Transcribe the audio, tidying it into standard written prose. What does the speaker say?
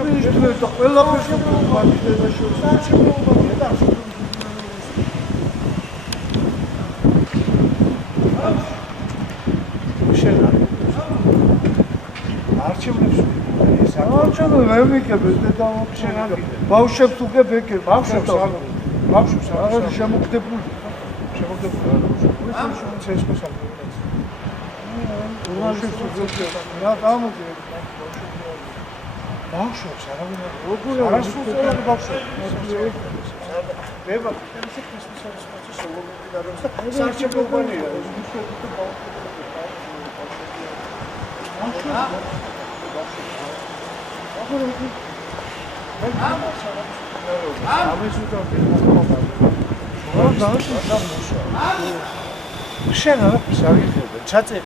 მისთვის და ყველაფერს მათიდებაში არჩევნებს ეს არჩევნები ვერ მიგებენ და ბავშვებს უკვე ბეკერ ბავშვებს არ არის შემოგდებული ცესკოს რა გამოდი ბავშვებს არავინ არ ასრულებს ბავშვებს მე ვაკეთებ ქრისტიანის პროცესს და საარჩევნოებია შენ არა ფსავიხებე ჩაწერ